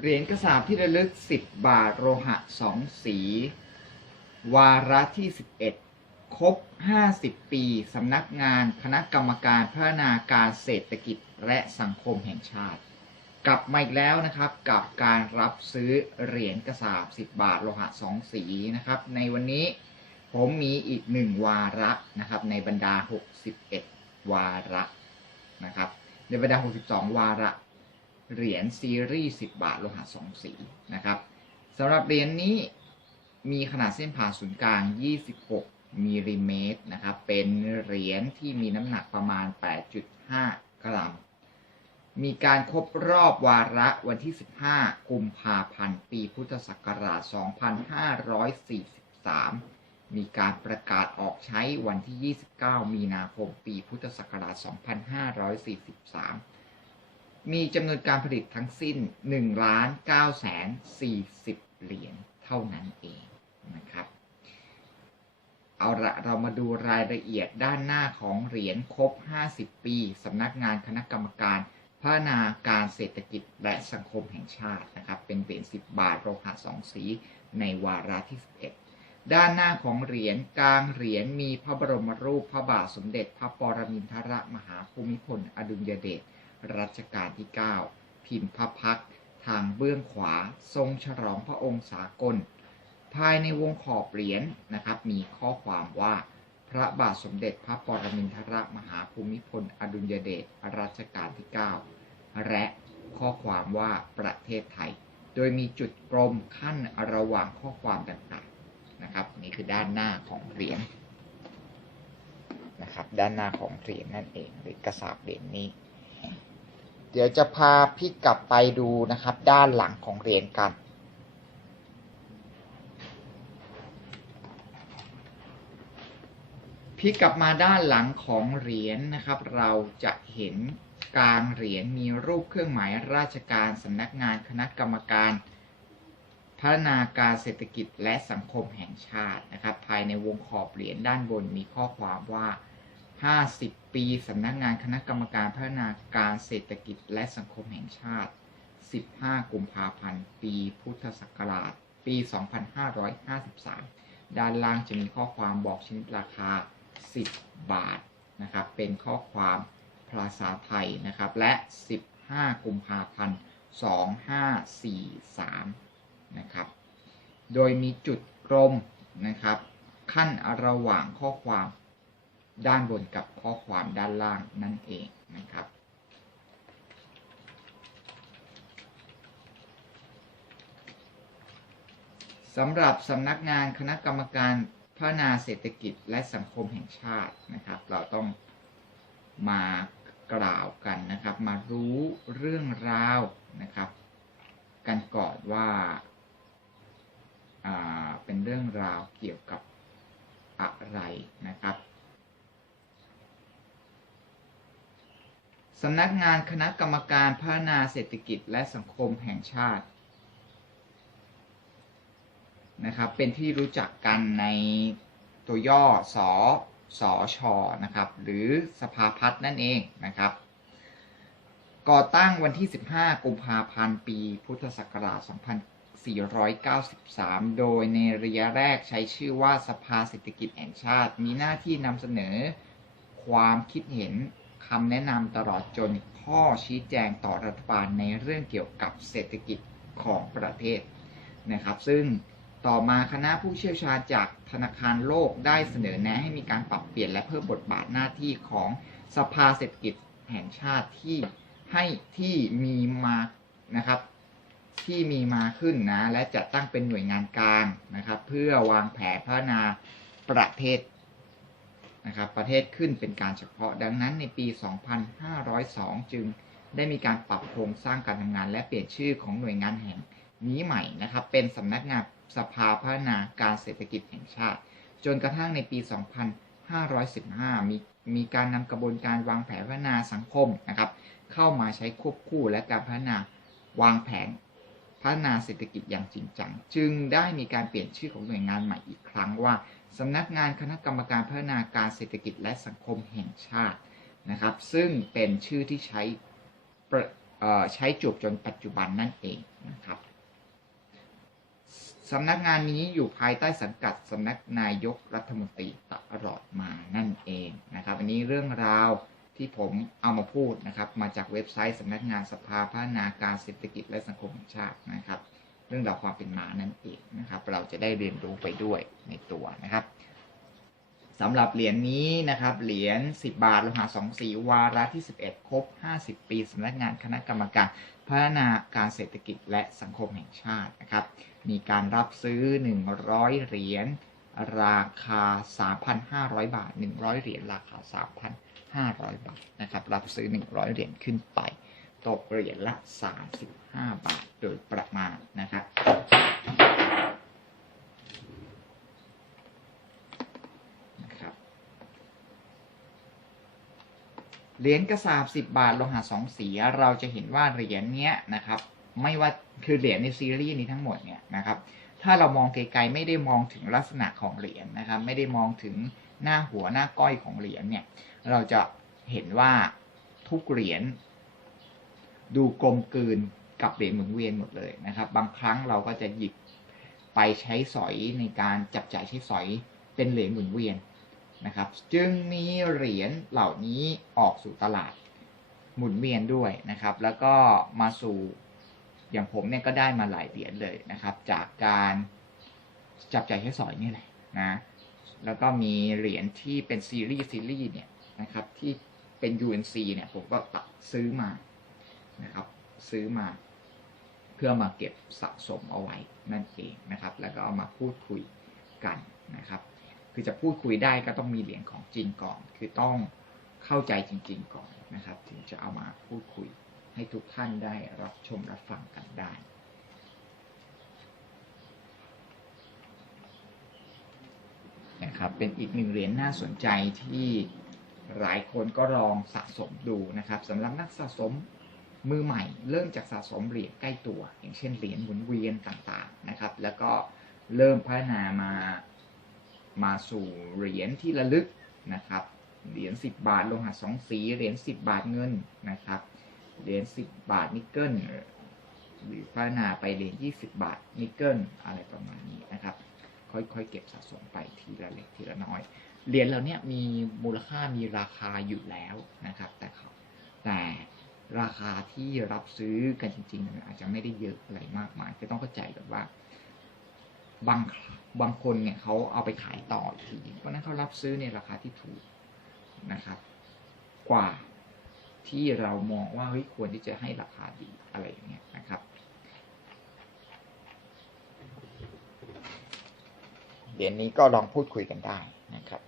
เหรียญกระสาบที่ระลึก 10 บาทโลหะสองสี วาระที่ 11 ครบ 50 ปี สำนักงานคณะกรรมการพัฒนาการเศรษฐกิจและสังคมแห่งชาติ กลับมาอีกแล้วนะครับกับการรับซื้อเหรียญกระสาบ 10 บาทโลหะสองสีนะครับ ในวันนี้ผมมีอีกหนึ่งวาระนะครับ ในบรรดา 61 วาระนะครับ ในบรรดา 62 วาระ เหรียญซีรีส์10 บาทโลหะสองสีนะครับสำหรับเหรียญนี้มีขนาดเส้นผ่าศูนย์กลาง 26มิลลิเมตรนะครับ เป็นเหรียญที่มีน้ำหนักประมาณ 8.5 กรัม มีการครบรอบวาระวันที่ 15 กุมภาพันธ์ ปีพุทธศักราช 2543 มีการประกาศออกใช้วันที่ 29 มีนาคม ปีพุทธศักราช 2543 มีจำนวนการผลิตทั้งสิ้น1ล้าน9แสน40 เหรียญเท่านั้นเองนะครับ เอาละเรามาดูรายละเอียดด้านหน้าของเหรียญครบ 50 ปีสำนักงานคณะกรรมการพัฒนาการเศรษฐกิจและสังคมแห่งชาตินะครับ เป็นเหรียญ10 บาทโลหะสองสีในวาระที่ 11 ด้านหน้าของเหรียญกลางเหรียญมีพระบรมรูปพระบาทสมเด็จ พระปรมินทรมหาภูมิพล อดุลยเดช รัชกาลที่ 9 พิมพ์พระพักทางเบื้องขวาทรงฉลองพระองค์สากล ภายในวงขอบเหรียญนะครับ มีข้อความว่าพระบาทสมเด็จพระปรมินทรมหาภูมิพล อดุลยเดชรัชกาลที่ 9 และข้อความว่าประเทศไทย โดยมีจุดกลมขั้นระหว่างข้อความต่างๆนะครับ นี่คือด้านหน้าของเหรียญนะครับ ด้านหน้าของเหรียญนั่นเองหรือกระสาบเหรียญนี้ เดี๋ยวจะพาพี่กลับไปดูนะครับ ด้านหลังของเหรียญกัน พี่กลับมาด้านหลังของเหรียญนะครับ เราจะเห็นกลางเหรียญมีรูปเครื่องหมายราชการสำนักงานคณะกรรมการพัฒนาการเศรษฐกิจและสังคมแห่งชาตินะครับ ภายในวงขอบเหรียญด้านบนมีข้อความว่า 50ปีสำนักงานคณะกรรมการพัฒนาการเศรษฐกิจและสังคมแห่งชาติ 15 กุมภาพันธ์ ปีพุทธศักราช ปี 2553 ด้านล่างจะมีข้อความบอกชนิดราคา 10 บาทนะครับ เป็นข้อความภาษาไทยนะครับ และ 15 กุมภาพันธ์ 2543 นะครับ โดยมีจุดกลมนะครับ ขั้นระหว่างข้อความ ด้านบนกับข้อความด้านล่างนั่นเองนะครับ สำหรับสำนักงานคณะกรรมการพัฒนาเศรษฐกิจและสังคมแห่งชาตินะครับ เราต้องมากล่าวกันนะครับ มารู้เรื่องราวนะครับ กันก่อนว่าอ่าเป็นเรื่องราวเกี่ยวกับอะไรนะครับ สำนักงานคณะกรรมการพัฒนาเศรษฐกิจและสังคมแห่งชาตินะครับเป็นที่รู้จักกันในตัวย่อสอสอชอนะครับหรือสภาพัฒน์นั่นเองนะครับ ก่อตั้งวันที่ 15 กุมภาพันธ์ ปี พุทธศักราช 2493 โดยในระยะแรกใช้ชื่อว่าสภาเศรษฐกิจแห่งชาติ มีหน้าที่นำเสนอความคิดเห็น คำแนะนำตลอดจนข้อชี้แจงต่อรัฐบาลในเรื่องเกี่ยวกับเศรษฐกิจของประเทศนะครับ ซึ่งต่อมาคณะผู้เชี่ยวชาญจากธนาคารโลกได้เสนอแนะให้มีการปรับเปลี่ยนและเพิ่มบทบาทหน้าที่ของสภาเศรษฐกิจแห่งชาติที่ให้ที่มีมานะครับที่มีมาขึ้นนะ และจัดตั้งเป็นหน่วยงานกลางนะครับ เพื่อวางแผนพัฒนาประเทศ นะครับประเทศขึ้นเป็นการเฉพาะ ดังนั้นในปี 2502 จึงได้มีการปรับโครงสร้างการทำงาน และเปลี่ยนชื่อของหน่วยงานแห่งนี้ใหม่นะครับ เป็นสำนักงานสภาพัฒนาการเศรษฐกิจแห่งชาติ จนกระทั่งในปี 2515 มีมีการนำกระบวนการวางแผนพัฒนาสังคมนะครับ เข้ามาใช้ควบคู่และการพัฒนาวางแผนพัฒนาเศรษฐกิจอย่างจริงจัง จึงได้มีการเปลี่ยนชื่อของหน่วยงานใหม่อีกครั้งว่า สำนักงานคณะกรรมการพัฒนาการเศรษฐกิจและสังคมแห่งชาตินะครับ ซึ่งเป็นชื่อที่ใช้ใช้จบจนปัจจุบันนั่นเองนะครับสำนักงานนี้อยู่ภายใต้สังกัดสำนักนายกรัฐมนตรีตลอดมานั่นเองนะครับ อันนี้เรื่องราวที่ผมเอามาพูดนะครับ มาจากเว็บไซต์สำนักงานสภาพัฒนาการเศรษฐกิจและสังคมชาตินะครับ เรื่องราวความเป็นมานั่นเองนะครับ เราจะได้เรียนรู้ไปด้วยในตัวนะครับสำหรับเหรียญนี้นะครับ เหรียญ 10 บาทโลหะสองสีวาระที่ 11 ครบ 50 ปีสำนักงานคณะกรรมการพัฒนาการเศรษฐกิจและสังคมแห่งชาตินะครับ มีการรับซื้อ 100 เหรียญราคา 3,500 บาท 100 เหรียญราคา 3,500 บาทนะครับ รับซื้อ 100 เหรียญขึ้นไป ตกเหรียญละ 35 บาทโดยประมาณนะครับนะครับ เหรียญกระสาบ 10 บาทโลหะสองสี เราจะเห็นว่าเหรียญเนี้ยนะครับ ไม่ว่าคือเหรียญในซีรีส์นี้ทั้งหมดเนี่ยนะครับ ถ้าเรามองไกลๆไม่ได้มองถึงลักษณะของเหรียญนะครับ ไม่ได้มองถึงหน้าหัวหน้าก้อยของเหรียญเนี่ย เราจะเห็นว่าทุกเหรียญ ดูกลมกลืนกับเหรียญหมุนเวียนหมดเลยนะครับ บางครั้งเราก็จะหยิบไปใช้สอยในการจับจ่ายใช้สอยเป็นเหรียญหมุนเวียนนะครับ จึงมีเหรียญเหล่านี้ออกสู่ตลาดหมุนเวียนด้วยนะครับ แล้วก็มาสู่อย่างผมเนี่ยก็ได้มาหลายเหรียญเลยนะครับ จากการจับจ่ายใช้สอยนี่แหละนะแล้วก็มีเหรียญที่เป็นซีรีส์ซีรีส์เนี่ยนะครับที่เป็น UNC เนี่ยผมก็ตัดซื้อมา นะครับ ซื้อมาเพื่อมาเก็บสะสมเอาไว้นั่นเองนะครับ แล้วก็เอามาพูดคุยกันนะครับ คือจะพูดคุยได้ก็ต้องมีเหรียญของจริงก่อน คือต้องเข้าใจจริง ๆ ก่อนนะครับ ถึงจะเอามาพูดคุยให้ทุกท่านได้รับชมรับฟังกันได้นะครับเป็นอีกหนึ่งเหรียญน่าสนใจที่หลายคนก็ลองสะสมดูนะครับสำหรับนักสะสม มือใหม่เริ่มจากสะสมเหรียญใกล้ตัว อย่างเช่นเหรียญหมุนเวียนต่างๆนะครับ แล้วก็เริ่มพัฒนามามาสู่เหรียญที่ระลึกนะครับ เหรียญ10 บาทโลหะสองสีเหรียญ10 บาทเงินนะครับ เหรียญ10 บาทนิกเกิลหรือพัฒนาไปเหรียญ20 บาทนิกเกิลอะไรประมาณนี้นะครับ ค่อยๆเก็บสะสมไปทีละเล็กทีละน้อย เหรียญเรานี่ยมีมูลค่ามีราคาอยู่แล้วนะครับ แต่เขาแต่ ราคาที่รับซื้อกันจริงๆอาจจะไม่ได้เยอะอะไรมากมายก็ต้องเข้าใจแบบว่า บางบางคนเนี่ยเขาเอาไปขายต่ออีกทีเพราะนั้นเขารับซื้อในราคาที่ถูกนะครับ กว่าที่เรามองว่าเฮ้ยควรที่จะให้ราคาดีอะไรอย่างเงี้ยนะครับเหรียญนี้ก็ลองพูดคุยกันได้นะครับ